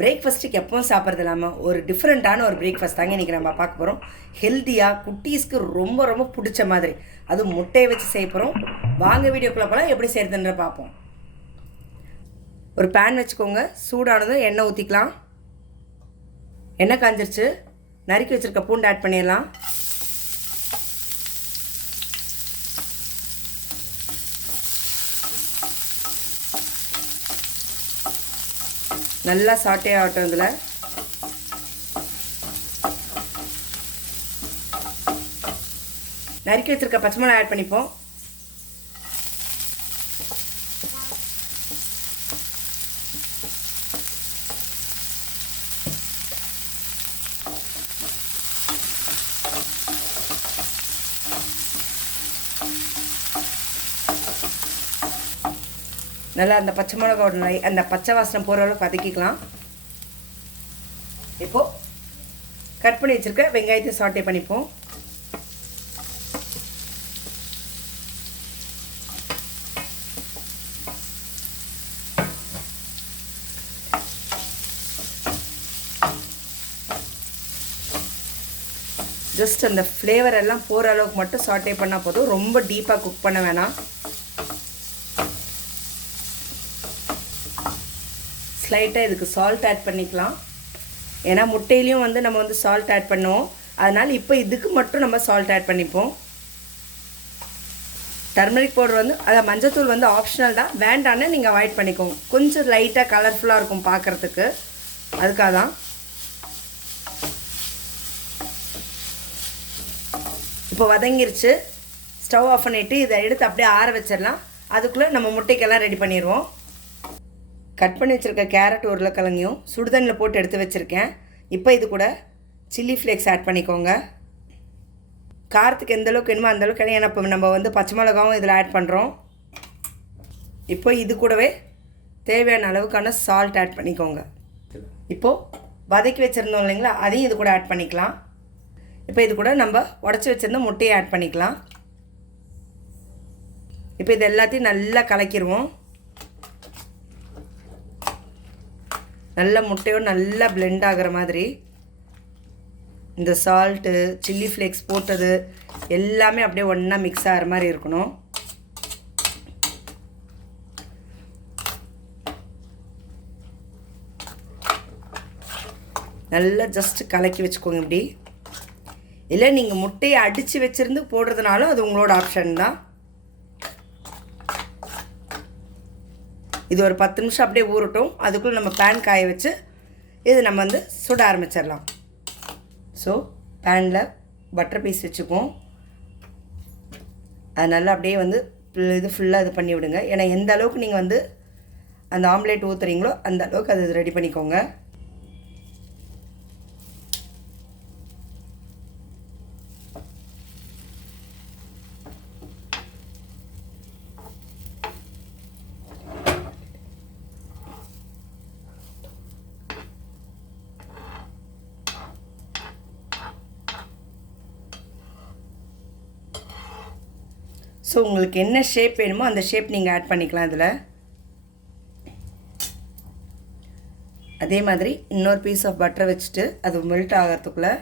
பிரேக்ஃபாஸ்ட்டுக்கு எப்பவும் சாப்பிட்றது இல்லாமல் ஒரு டிஃப்ரெண்ட்டான ஒரு பிரேக்ஃபாஸ்ட் தாங்க இன்றைக்கி நம்ம பார்க்க போகிறோம் ஹெல்த்தியாக குட்டீஸ்க்கு ரொம்ப ரொம்ப பிடிச்ச மாதிரி. அதுவும் முட்டையை வச்சு செய்ய போகிறோம் வாங்க வீடியோக்குள்ளே போகலாம் எப்படி செய்கிறதுன்ற பார்ப்போம். ஒரு பேன் வச்சுக்கோங்க. சூடானதும் எண்ணெய் ஊற்றிக்கலாம் எண்ணெய் காஞ்சிருச்சு. நறுக்கி வச்சுருக்க பூண்டு ஆட் பண்ணிடலாம். நல்லா சாட்டே ஆகட்டும் இதில். நறுக்கி வச்சுருக்க பச்சை மிளகா ஆட் பண்ணிப்போம். நல்லா அந்த பச்சை மிளகாவோட நை அந்த பச்சை வாசனை போகிற அளவுக்கு வதக்கிக்கலாம். இப்போது கட் பண்ணி வச்சுருக்க வெங்காயத்தை சாட்டே பண்ணிப்போம். ஜஸ்ட் அந்த ஃப்ளேவர் எல்லாம் போகிற அளவுக்கு மட்டும் சாட்டே பண்ணால் போதும். ரொம்ப டீப்பாக குக் பண்ண வேணாம். ஸ்லைட்டாக இதுக்கு சால்ட் ஆட் பண்ணிக்கலாம். ஏன்னா முட்டையிலையும் வந்து நம்ம வந்து சால்ட் ஆட் பண்ணுவோம். அதனால் இப்போ இதுக்கு மட்டும் நம்ம சால்ட் ஆட் பண்ணிப்போம். டர்மரிக் பவுடர் வந்து அதான் மஞ்சத்தூள் வந்து ஆப்ஷனல் தான். வேண்டான்னு நீங்கள் அவாய்ட் பண்ணிக்கோங்க. கொஞ்சம் லைட்டாக கலர்ஃபுல்லாக இருக்கும் பார்க்குறதுக்கு அதுக்காக தான் இப்போ வதங்கிருச்சு. ஸ்டவ் ஆஃப் பண்ணிவிட்டு இதை எடுத்து அப்படியே ஆற வச்சிடலாம். அதுக்குள்ளே நம்ம முட்டைக்கெல்லாம் ரெடி பண்ணிடுவோம் கட் பண்ணி வச்சுருக்க கேரட் உருளைக்கிழங்கையும் சுடுதண்ணில் போட்டு எடுத்து வச்சுருக்கேன். இப்போ இது கூட சில்லி ஃப்ளேக்ஸ் ஆட் பண்ணிக்கோங்க. காரத்துக்கு எந்த அளவுக்கு வேணுமோ அந்த அளவுக்கு ஏன்னா இப்போ நம்ம வந்து பச்சை மிளகாவும் இதில் ஆட் பண்ணுறோம் இப்போ இது கூடவே தேவையான அளவுக்கான சால்ட் ஆட் பண்ணிக்கோங்க. இப்போது வதக்கி வச்சுருந்தோம் இல்லைங்களா அதையும் இது கூட ஆட் பண்ணிக்கலாம். இப்போ இது கூட நம்ம உடச்சி வச்சுருந்த முட்டையை ஆட் பண்ணிக்கலாம். இப்போ இது எல்லாத்தையும் நல்லா கலக்கிடுவோம் நல்ல முட்டையும் நல்லா பிளெண்ட் ஆகிற மாதிரி இந்த சால்ட்டு சில்லி ஃப்ளேக்ஸ் போட்டது எல்லாமே அப்படியே ஒன்றா மிக்ஸ் ஆகிற மாதிரி இருக்கணும். நல்லா ஜஸ்ட்டு கலக்கி வச்சுக்கோங்க இப்படி. இல்லை நீங்கள் முட்டையை அடித்து வச்சுருந்து போடுறதுனாலும் அது உங்களோட ஆப்ஷன் தான். இது ஒரு பத்து நிமிஷம் அப்படியே ஊறட்டும். அதுக்குள்ளே நம்ம பேன் காய வச்சு இது நம்ம வந்து சுட ஆரம்பிச்சிடலாம். ஸோ பேனில் பட்டர் பீஸ் வச்சுக்குவோம். அது நல்லா அப்படியே வந்து இது ஃபுல்லாக இது பண்ணி விடுங்க ஏன்னா எந்த அளவுக்கு நீங்கள் வந்து அந்த ஆம்லேட் ஊற்றுறீங்களோ அந்த அளவுக்கு அது ரெடி பண்ணிக்கோங்க. ஸோ உங்களுக்கு என்ன ஷேப் வேணுமோ அந்த ஷேப் நீங்கள் ஆட் பண்ணிக்கலாம் இதில். அதே மாதிரி இன்னொரு பீஸ் ஆஃப் பட்டர் வச்சுட்டு அது மெல்ட் ஆகிறதுக்குள்ளே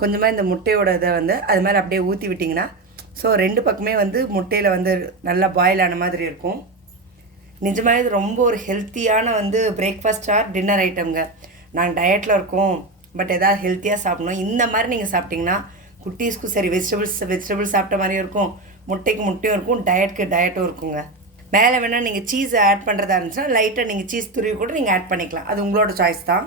கொஞ்சமாக இந்த முட்டையோட இதை வந்து அது மேலே அப்படியே ஊற்றி விட்டிங்கன்னா ஸோ ரெண்டு பக்கமே வந்து முட்டையில் வந்து நல்லா பாயில் ஆன மாதிரி இருக்கும். நிஜமாக இது ரொம்ப ஒரு ஹெல்த்தியான வந்து பிரேக்ஃபாஸ்ட் ஆர் டின்னர் ஐட்டம்ங்க நாங்கள் டயட்டில் இருக்கோம் பட் எதாவது ஹெல்த்தியாக சாப்பிடணும். இந்த மாதிரி நீங்கள் சாப்பிட்டிங்கன்னா குட்டீஸ்க்கும் சரி வெஜிடபிள்ஸ் வெஜிடபிள்ஸ் சாப்பிட்ட மாதிரியும் இருக்கும். முட்டைக்கு முட்டையும் இருக்கும் டயட்க்கு டயட்டும் இருக்குங்க. மேலே வேணால் நீங்கள் சீஸ் ஆட் பண்ணுறதா இருந்துச்சுன்னா லைட்டாக நீங்கள் சீஸ் துருவி கூட நீங்கள் ஆட் பண்ணிக்கலாம். அது உங்களோட சாய்ஸ் தான்.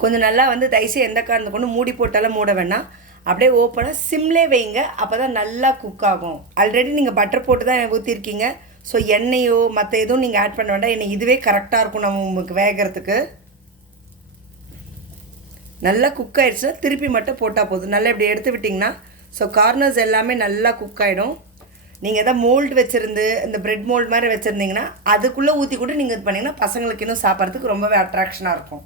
கொஞ்சம் நல்லா வந்து தயசு எந்த காரணத்தை கொண்டு மூடி போட்டாலும் மூட வேணாம். அப்படியே ஓப்பனாக சிம்லே வைங்க. அப்போ தான் நல்லா குக் ஆகும். ஆல்ரெடி நீங்கள் பட்டர் போட்டு தான் ஊற்றிருக்கீங்க ஸோ எண்ணெயோ மற்ற எதுவும் நீங்கள் ஆட் பண்ண வேண்டாம். ஏன்னா இதுவே கரெக்டாக இருக்கும் நம்ம உங்களுக்கு வேகிறதுக்கு. நல்லா குக் ஆயிடுச்சுன்னா திருப்பி மட்டும் போட்டால் போதும். நல்லா இப்படி எடுத்து விட்டிங்கன்னா ஸோ கார்னர்ஸ் எல்லாமே நல்லா குக் ஆகிடும் நீங்கள் எதாவது மோல்டு வச்சுருந்து இந்த ப்ரெட் மோல்டு மாதிரி வச்சுருந்தீங்கன்னா அதுக்குள்ளே ஊற்றி கூட நீங்கள் இது பண்ணிங்கன்னா பசங்களுக்கு இன்னும் சாப்பிட்றதுக்கு ரொம்பவே அட்ராக்ஷனாக இருக்கும்.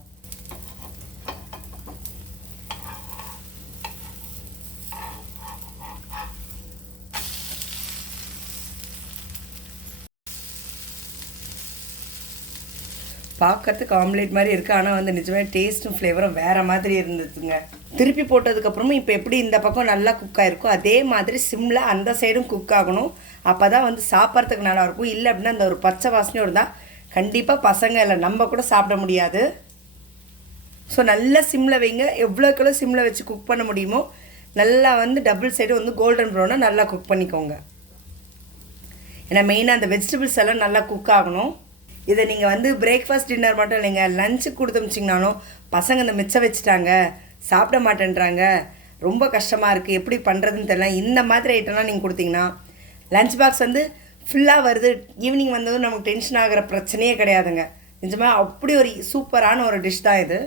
பார்க்கறதுக்கு ஆம்லேட் மாதிரி இருக்குது ஆனால் வந்து நிஜமே டேஸ்ட்டும் ஃப்ளேவரும் வேறு மாதிரி இருந்துச்சுங்க திருப்பி போட்டதுக்கப்புறமும் இப்போ எப்படி இந்த பக்கம் நல்லா குக் ஆகிருக்கோ அதே மாதிரி சிம்மில் அந்த சைடும் குக் ஆகணும். அப்போ தான் வந்து சாப்பிட்றதுக்கு நல்லாயிருக்கும் இல்லை அப்படின்னா அந்த ஒரு பச்சை வாசனையும் இருந்தால் கண்டிப்பாக பசங்க இல்லை நம்ம கூட சாப்பிட முடியாது. ஸோ நல்லா சிம்மில் வைங்க. எவ்வளோக்கெவ்வளோ சிம்மில் வச்சு குக் பண்ண முடியுமோ நல்லா வந்து டபுள் சைடு வந்து கோல்டன் ப்ரௌனாக நல்லா குக் பண்ணிக்கோங்க. ஏன்னா மெயினாக அந்த வெஜிடபிள்ஸ் எல்லாம் நல்லா குக் ஆகணும். இதை நீங்கள் வந்து பிரேக்ஃபாஸ்ட் டின்னர் மட்டும் இல்லைங்க லஞ்சுக்கு கொடுத்துமிச்சிங்கனாலும் பசங்க இந்த மிச்சம் வச்சுட்டாங்க சாப்பிட மாட்டேன்றாங்க ரொம்ப கஷ்டமாக இருக்குது எப்படி பண்ணுறதுன்னு தெரியல. இந்த மாதிரி ஐட்டம்லாம் நீங்கள் கொடுத்தீங்கன்னா லஞ்ச் பாக்ஸ் வந்து ஃபுல்லாக வருது. ஈவினிங் வந்ததும் நமக்கு டென்ஷன் ஆகிற பிரச்சனையே கிடையாதுங்க. நிஜமாக அப்படி ஒரு சூப்பரான ஒரு டிஷ் தான் இது.